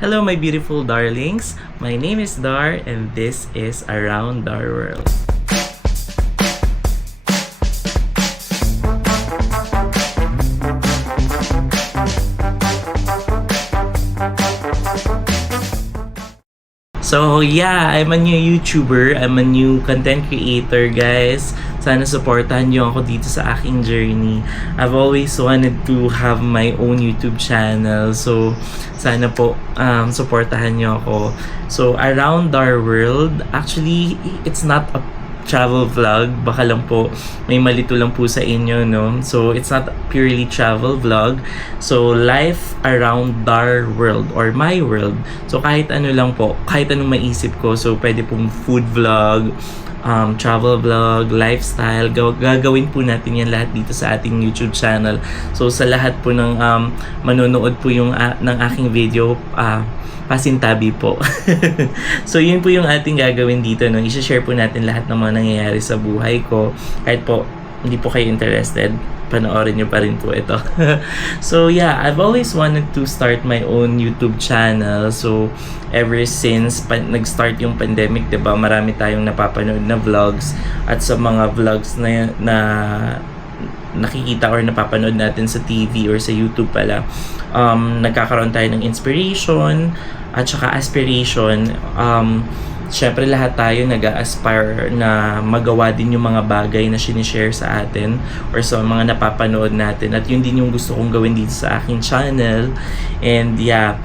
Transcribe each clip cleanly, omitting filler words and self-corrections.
Hello my beautiful darlings, my name is Dar and this is Around Dar World. So yeah, I'm a new YouTuber, I'm a new content creator guys. Sana supportahan niyo ako dito sa aking journey. I've always wanted to have my own YouTube channel. So sana po supportahan niyo ako. So Around Our World, actually it's not a travel vlog, baka lang po may malito lang po sa inyo, no? So it's not purely travel vlog. So life around our world or my world. So kahit ano lang po, kahit anong maisip ko. So pwede pong food vlog, travel vlog, lifestyle, gagawin po natin yan lahat dito sa ating YouTube channel. So sa lahat po ng manonood po yung ng aking video, pasintabi po. So yun po yung ating gagawin dito, no? I-share po natin lahat ng mga nangyayari sa buhay ko. Kahit po hindi po kayo interested, panoorin nyo pa rin po ito. So yeah, I've always wanted to start my own YouTube channel. So ever since nag-start yung pandemic, 'di ba? Marami tayong napapanood na vlogs, at sa mga vlogs na nakikita or napapanood natin sa TV or sa YouTube pala, nagkakaroon tayo ng inspiration at saka aspiration. Syempre lahat tayo nag-aspire na magawa din yung mga bagay na sinishare sa atin or sa mga napapanood natin, at yun din yung gusto kong gawin dito sa aking channel. And yeah,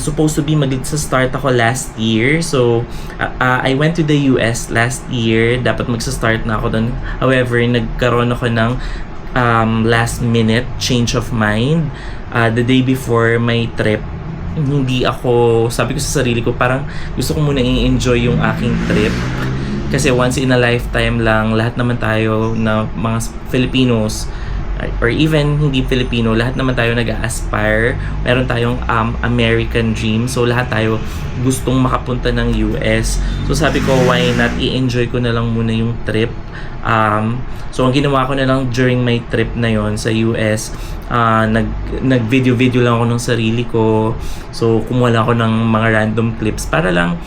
supposed to be start ako last year. So I went to the US last year, dapat magsa-start na ako doon. However, nagkaroon ako ng last minute change of mind the day before my trip. Hindi ako, sabi ko sa sarili ko, parang gusto ko muna i-enjoy yung aking trip. Kasi once in a lifetime lang, lahat naman tayo na mga Filipinos, or even hindi Filipino, lahat naman tayo nag-aspire. Meron tayong American dream. So lahat tayo gustong makapunta ng US. So sabi ko, why not i-enjoy ko na lang muna yung trip. So ang ginawa ko na lang during my trip na yon sa US, nag-video lang ako ng sarili ko. So kumuha lang ako ng mga random clips para lang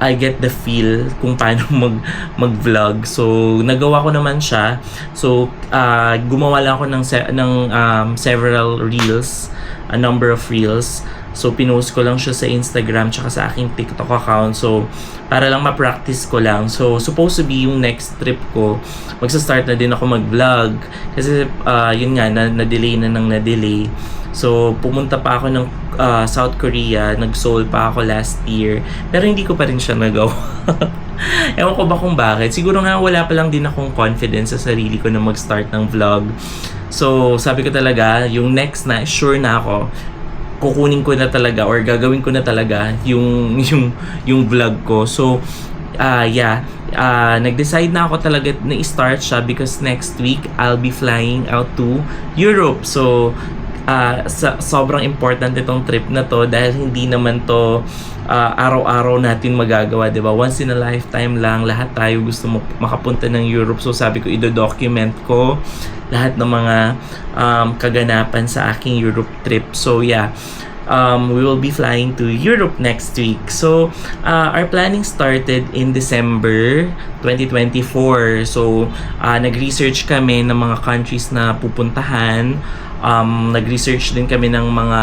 I get the feel kung paano mag-vlog. So nagawa ko naman siya. So gumawa lang ako ng several reels, a number of reels. So pinost ko lang siya sa Instagram tsaka sa aking TikTok account. So para lang ma-practice ko lang. So supposed to be yung next trip ko, magsa-start na din ako mag-vlog. Kasi yun nga, na-delay na na-delay. So pumunta pa ako ng South Korea, nag-Seoul pa ako last year. Pero hindi ko pa rin siya nagawa. Ewan ko ba kung bakit. Siguro nga wala pa lang din akong confidence sa sarili ko na mag-start ng vlog. So sabi ko talaga, yung next na, sure na ako, kukunin ko na talaga or gagawin ko na talaga yung vlog ko. So nag-decide na ako talaga na i-start siya because next week I'll be flying out to Europe. So sobrang important itong trip na to dahil hindi naman to araw-araw natin magagawa, 'di ba? Once in a lifetime lang, lahat tayo gusto makapunta ng Europe. So sabi ko, i-document ko lahat ng mga kaganapan sa aking Europe trip. So yeah, we will be flying to Europe next week. So our planning started in December 2024. So nag-research kami ng mga countries na pupuntahan. Nag-research din kami ng mga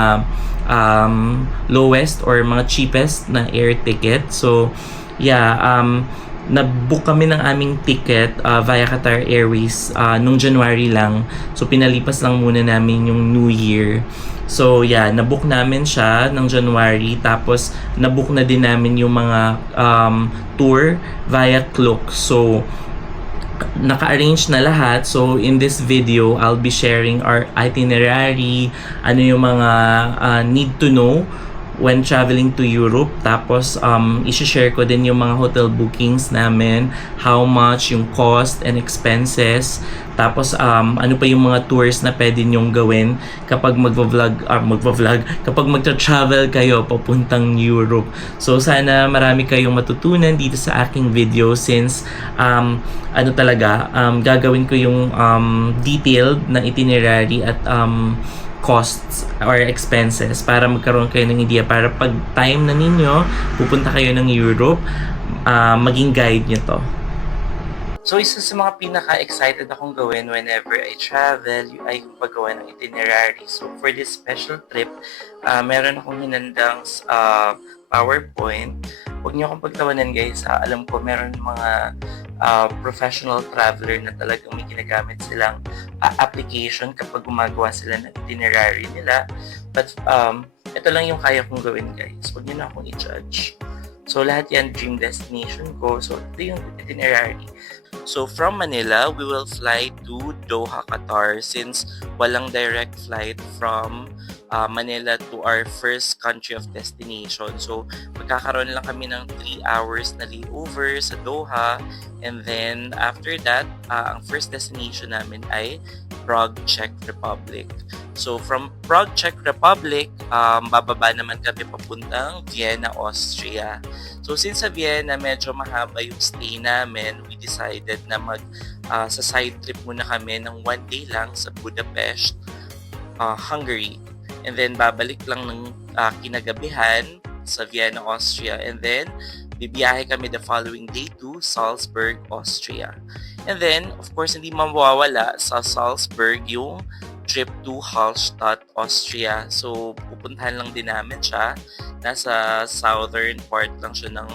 lowest or mga cheapest na air ticket. So yeah, nag-book kami ng aming ticket via Qatar Airways nung January lang. So pinalipas lang muna namin yung New Year. So yeah, nabook namin siya ng January, tapos nabook na din namin yung mga tour via Klook. So naka-arrange na lahat. So in this video, I'll be sharing our itinerary, ano yung mga need to know when traveling to Europe. Tapos i-share ko din yung mga hotel bookings namin, how much, yung cost and expenses. Tapos ano pa yung mga tours na pwede nyong gawin kapag kapag magta-travel kayo papuntang Europe. So sana marami kayong matutunan dito sa aking video since gagawin ko yung detailed na itinerary at costs or expenses para magkaroon kayo ng idea para pag time na ninyo, pupunta kayo ng Europe, maging guide nyo to. So, isa sa mga pinaka-excited akong gawin whenever I travel ay yung paggawa ng itinerary. So, for this special trip, meron akong hinandang PowerPoint. Huwag niyo akong pagtawanan guys. Alam ko meron mga professional traveler na talagang may ginagamit silang application kapag gumagawa sila ng itinerary nila. But ito lang yung kaya kong gawin guys. Huwag niyo na akong i-judge. So, lahat yan dream destination ko. So, ito yung itinerary. So, from Manila, we will fly to Doha, Qatar since walang direct flight from Manila to our first country of destination. So, magkakaroon lang kami ng 3 hours na layover sa Doha. And then, after that, ang first destination namin ay Prague, Czech Republic. So, from Prague, Czech Republic, bababa naman kami papuntang Vienna, Austria. So, since sa Vienna, medyo mahaba yung stay namin, we decided na sa side trip muna kami ng 1 day lang sa Budapest, Hungary. And then, babalik lang ng kinagabihan sa Vienna, Austria. And then, bibiyahe kami the following day to Salzburg, Austria. And then, of course, hindi mawawala sa Salzburg yung trip to Hallstatt, Austria. So, pupuntahan lang din namin siya. Nasa southern part lang siya ng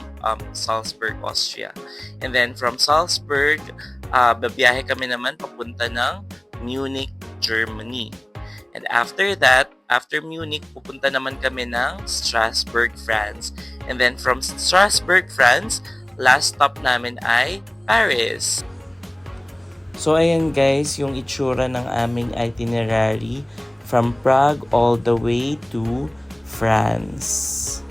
Salzburg, Austria. And then, from Salzburg, babiyahe kami naman papunta ng Munich, Germany. And after that, after Munich, pupunta naman kami ng Strasbourg, France. And then from Strasbourg, France, last stop namin ay Paris. So ayan guys, yung itsura ng aming itinerary from Prague all the way to France.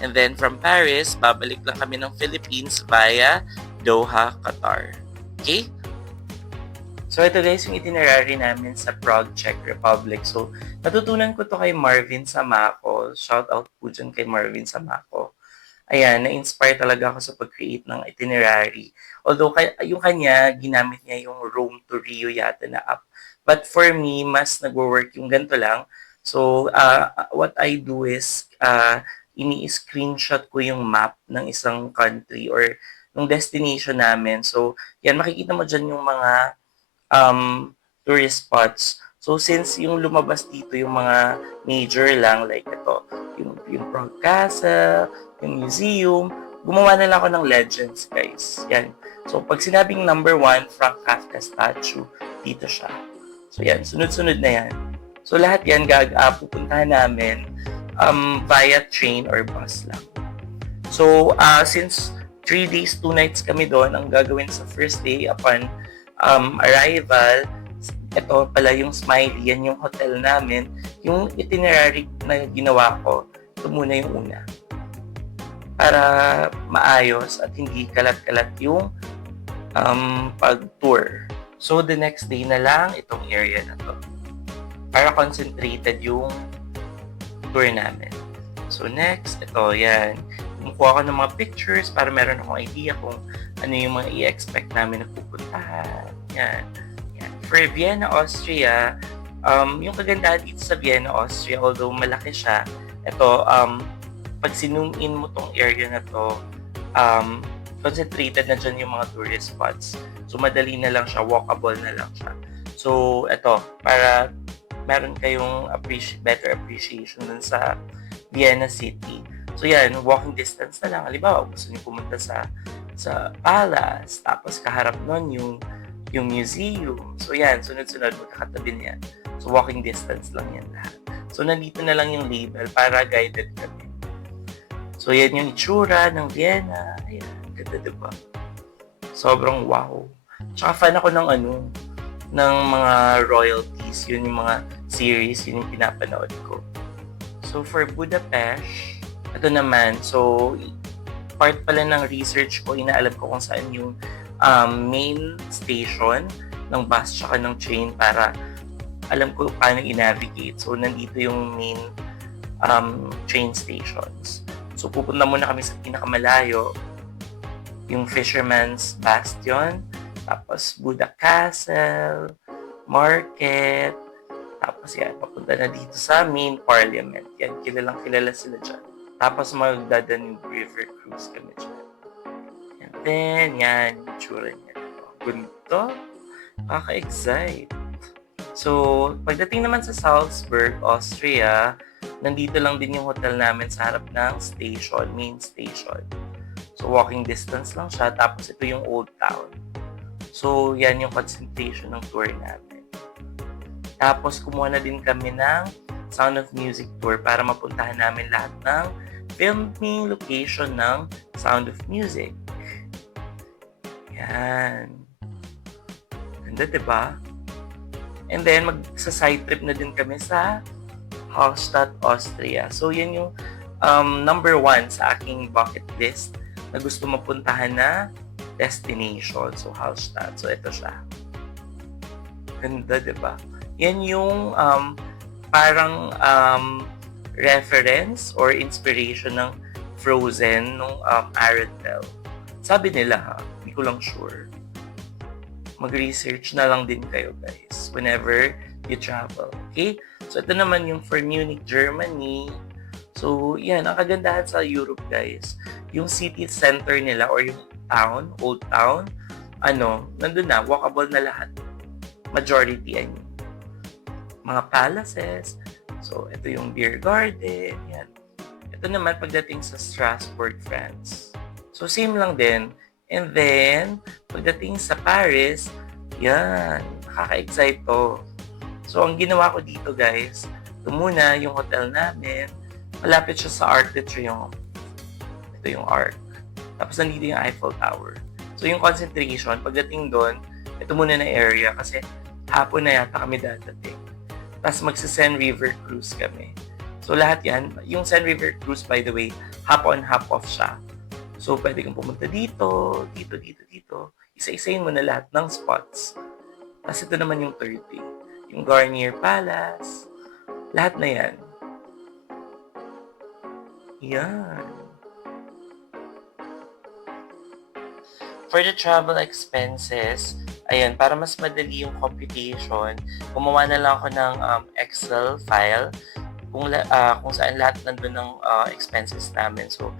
And then from Paris, babalik lang kami ng Philippines via Doha, Qatar. Okay? So ito guys, yung itinerary namin sa Prague, Czech Republic. So natutunan ko to kay Marvin Samako. Shout out po dyan kay Marvin Samako. Ayan, na-inspire talaga ako sa pag-create ng itinerary. Although yung kanya, ginamit niya yung Rome to Rio yata na app. But for me, mas nag-work yung ganito lang. So what I do is, ini-screenshot ko yung map ng isang country or ng destination namin. So yan, makikita mo dyan yung mga tourist spots. So, since yung lumabas dito yung mga major lang, like ito, yung Prague Castle, yung museum, gumawa na lang ako ng legends, guys. Yan. So, pag sinabing number 1, Frank Kafka statue, dito siya. So, yan. Sunod-sunod na yan. So, lahat yan pupuntahan namin via train or bus lang. So, since 3 days, 2 nights kami doon, ang gagawin sa first day upon arrival, ito pala yung Smiley, yan yung hotel namin. Yung itinerary na ginawa ko, ito muna yung una. Para maayos at hindi kalat-kalat yung pag-tour. So, the next day na lang, itong area na to. Para concentrated yung tour namin. So, next, ito, yan. Kumukuha ko ng mga pictures para meron akong idea kung ano yung mga i-expect namin na pupuntahan. Yan. Yan. For Vienna, Austria, yung kagandahan dito sa Vienna, Austria, although malaki siya, ito, pag sinum in mo tong area na to, concentrated na dyan yung mga tourist spots. So, madali na lang siya, walkable na lang siya. So, ito, para meron kayong better appreciation dun sa Vienna City. So, yan, walking distance na lang. Halimbawa, gusto niyo pumunta sa palace, tapos kaharap nun yung museum. So, yan, sunod-sunod, magkakatabi niyan. So, walking distance lang yan lahat. So, nandito na lang yung label para guided kami. So, yan yung itsura ng Vienna. Ayan, ganda diba? Sobrang wow. Tsaka fan ako ng mga royalties. Yun yung mga series, yun yung pinapanood ko. So, for Budapest, ito naman, so, part pala ng research ko, inaalam ko kung saan yung main station ng bus tsaka ng train para alam ko paano i-navigate. So, nandito yung main train stations. So, pupunta muna kami sa pinakamalayo, yung Fisherman's Bastion, tapos Buda Castle, Market, Tapos yan, papunta na dito sa main parliament. Yan, kilalang kilala sila dyan. Tapos magdadanube river cruise kami dyan. And then, yan, yung tsura niya. Ganito. Kaka-excite. So, pagdating naman sa Salzburg, Austria, nandito lang din yung hotel namin sa harap ng station, main station. So, walking distance lang siya. Tapos, ito yung Old Town. So, yan yung concentration ng tour namin. Tapos, kumuha na din kami ng Sound of Music tour para mapuntahan namin lahat ng filming location ng Sound of Music. Yan. Ganda, diba? And then, magsa-side trip na din kami sa Hallstatt, Austria. So, yan yung number 1 sa aking bucket list na gusto mapuntahan na destination. So, Hallstatt. So, ito siya. Ganda, diba? Yan yung parang reference or inspiration ng Frozen nung Arendelle. Sabi nila ha, hindi ko lang sure. Mag-research na lang din kayo guys whenever you travel. Okay? So, ito naman yung for Munich, Germany. So, yan. Ang kagandahan sa Europe guys, yung city center nila or yung town, old town, nandun na, walkable na lahat. Majority, mga palaces. So, ito yung beer garden. Yan. Ito naman pagdating sa Strasbourg, France. So, same lang din. And then, pagdating sa Paris, yan, nakaka-excite to. So, ang ginawa ko dito guys, ito muna yung hotel namin. Malapit siya sa Arc de Triomphe. Ito yung Arc. Tapos nandito yung Eiffel Tower. So, yung concentration, pagdating doon, ito muna na area kasi hapon na yata kami dadating. Tapos magsa-Seine River Cruise kami. So, lahat yan. Yung Seine River Cruise, by the way, hop on, hop off siya. So, pwede kang pumunta dito, dito. Isa-isayin mo na lahat ng spots. Tapos ito naman yung 30. Yung Garnier Palace. Lahat na yan. Yan. For the travel expenses, ayan, para mas madali yung computation, gumawa na lang ako ng Excel file kung saan lahat nandun ng expenses namin. So,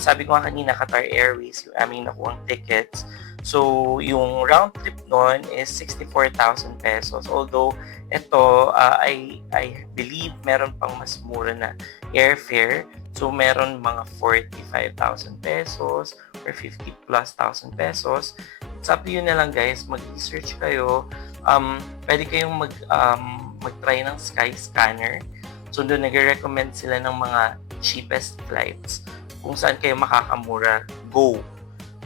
sabi ko nga kanina, Qatar Airways, yung aming nakuhang tickets. So, yung round trip nun is 64,000 pesos. Although, ito, I believe meron pang mas mura na airfare. So, meron mga 45,000 pesos or 50 plus thousand pesos. Sa yun na lang guys, mag-research kayo. Pwede kayong mag-try ng Skyscanner. So, doon nag-recommend sila ng mga cheapest flights kung saan kayo makakamura. Go!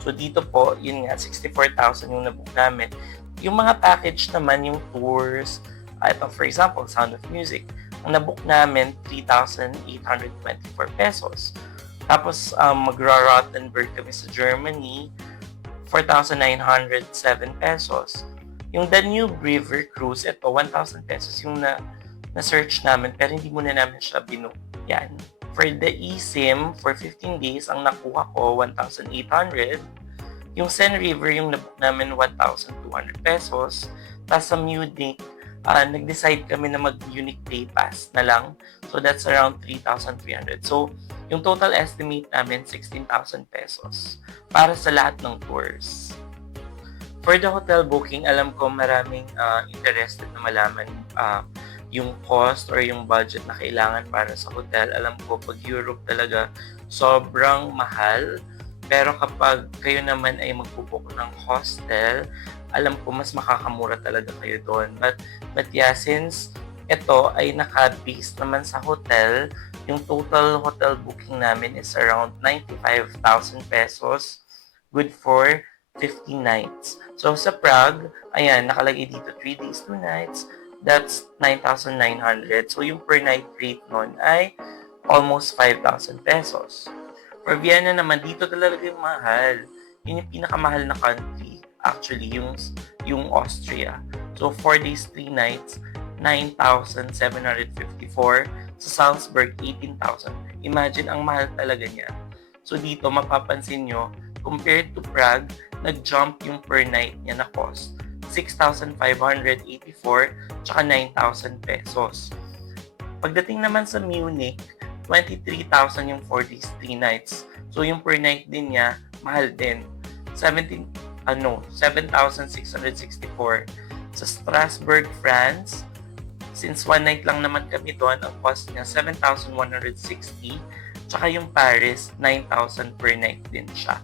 So, dito po, yun nga, 64,000 yung nabook namin. Yung mga package naman, yung tours, ito, for example, Sound of Music, ang nabook namin, 3,824 pesos. Tapos, magra-Rothenburg kami sa Germany, 4,907 pesos. Yung Danube River Cruise, ito, 1,000 pesos yung na-search namin, pero hindi muna namin siya binook. Yan. For the eSIM, for 15 days, ang nakuha ko, 1,800. Yung Seine River, yung nabook namin, 1,200 pesos. Tapos sa Munich, nag-decide kami na mag-Munich Day Pass na lang. So, that's around 3,300. So, yung total estimate namin, 16,000 pesos para sa lahat ng tours. For the hotel booking, alam ko maraming interested na malaman yung cost or yung budget na kailangan para sa hotel. Alam ko, pag Europe talaga, sobrang mahal. Pero kapag kayo naman ay magbubook ng hostel, alam ko, mas makakamura talaga kayo doon. But yeah, since ito ay naka-base naman sa hotel, yung total hotel booking namin is around 95,000 pesos. Good for 15 nights. So, sa Prague, ayan, nakalagay dito 3 days, 2 nights. That's 9,900. So, yung per night rate nun ay almost 5,000 pesos. For Vienna naman, dito talaga yung mahal. Yun yung pinakamahal na country. Actually, yung Austria. So, 4 days, 3 nights, 9,754. Sa Salzburg, 18,000. Imagine, ang mahal talaga niya. So, dito, mapapansin nyo, compared to Prague, nag-jump yung per night niya na cost. 6,584 tsaka 9,000 pesos. Pagdating naman sa Munich, 23,000 yung 4 days, 3 nights. So yung per night din niya, mahal din. 7,664. Sa Strasbourg, France, since 1 night lang naman kami doon, ang cost niya 7,160. Tsaka yung Paris, 9,000 per night din siya.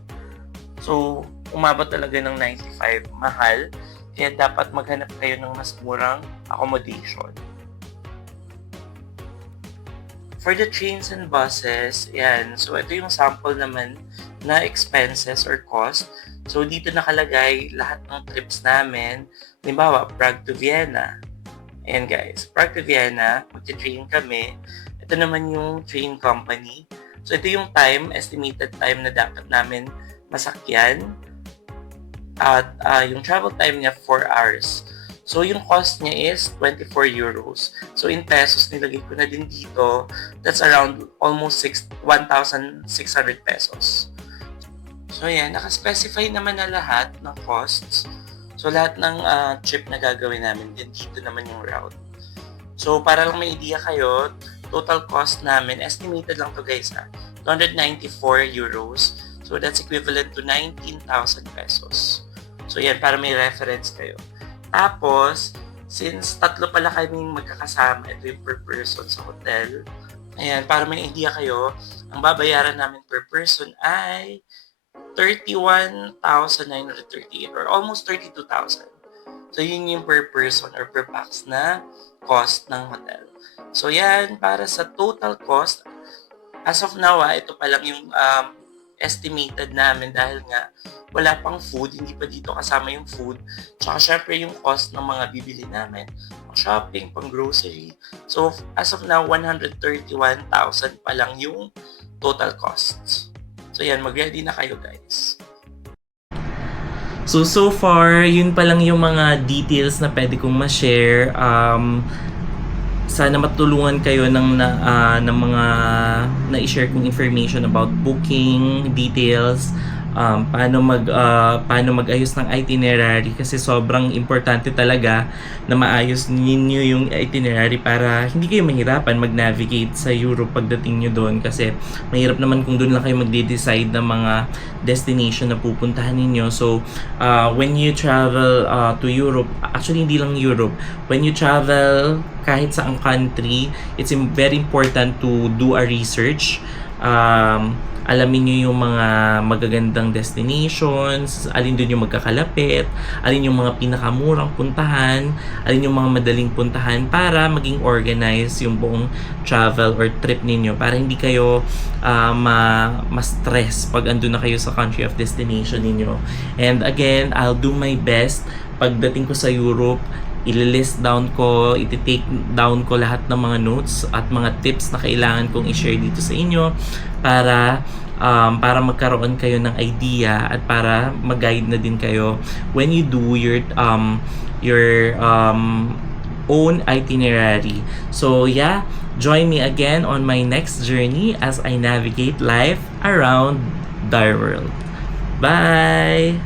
So, umabot talaga ng 95. Mahal. Kaya dapat maghanap kayo ng mas murang accommodation. For the trains and buses, yan. So, ito yung sample naman na expenses or cost. So, dito nakalagay lahat ng trips namin. Halimbawa, Prague to Vienna. Ayan guys, Prague to Vienna, magti-train kami. Ito naman yung train company. So, ito yung estimated time na dapat namin masakyan. At yung travel time niya, 4 hours. So, yung cost niya is 24 euros. So, in pesos, nilagay ko na din dito. That's around almost 1,600 pesos. So, yan. Nakaspecify naman na lahat ng costs. So, lahat ng trip na gagawin namin, din dito naman yung route. So, para lang may idea kayo, total cost namin, estimated lang to guys 294 euros. So, that's equivalent to 19,000 pesos. So, yan. Para may reference kayo. Tapos, since tatlo pala kaming magkakasama, ito yung per person sa hotel. Ayan, para may idea kayo, ang babayaran namin per person ay 31,938 or almost 32,000. So, yun yung per person or per pax na cost ng hotel. So, yan, para sa total cost, as of now, ito pa lang yung estimated namin dahil nga wala pang food, hindi pa dito kasama yung food. Tsaka syempre yung cost ng mga bibili namin, pang shopping, pang grocery. So as of now, 131,000 pa lang yung total costs. So yan, mag-ready na kayo guys. So far, yun pa lang yung mga details na pwede kong ma-share. Sana matulungan kayo ng mga na-share kong information about booking details, paano mag-ayos ng itinerary kasi sobrang importante talaga na maayos ninyo yung itinerary para hindi kayo mahirapan mag-navigate sa Europe pagdating nyo doon kasi mahirap naman kung doon lang kayo magde-decide ng mga destination na pupuntahan ninyo. So, when you travel to Europe, actually hindi lang Europe, when you travel kahit saang country, it's very important to do a research. Alamin nyo yung mga magagandang destinations, alin doon yung magkakalapit, alin yung mga pinakamurang puntahan, alin yung mga madaling puntahan para maging organized yung buong travel or trip ninyo para hindi kayo ma-stress pag andun na kayo sa country of destination ninyo. And again, I'll do my best pagdating ko sa Europe, i-list down ko, i-take down ko lahat ng mga notes at mga tips na kailangan kong i-share dito sa inyo para magkaroon kayo ng idea at para mag-guide na din kayo when you do your own itinerary. So yeah, join me again on my next journey as I navigate life around the world. Bye!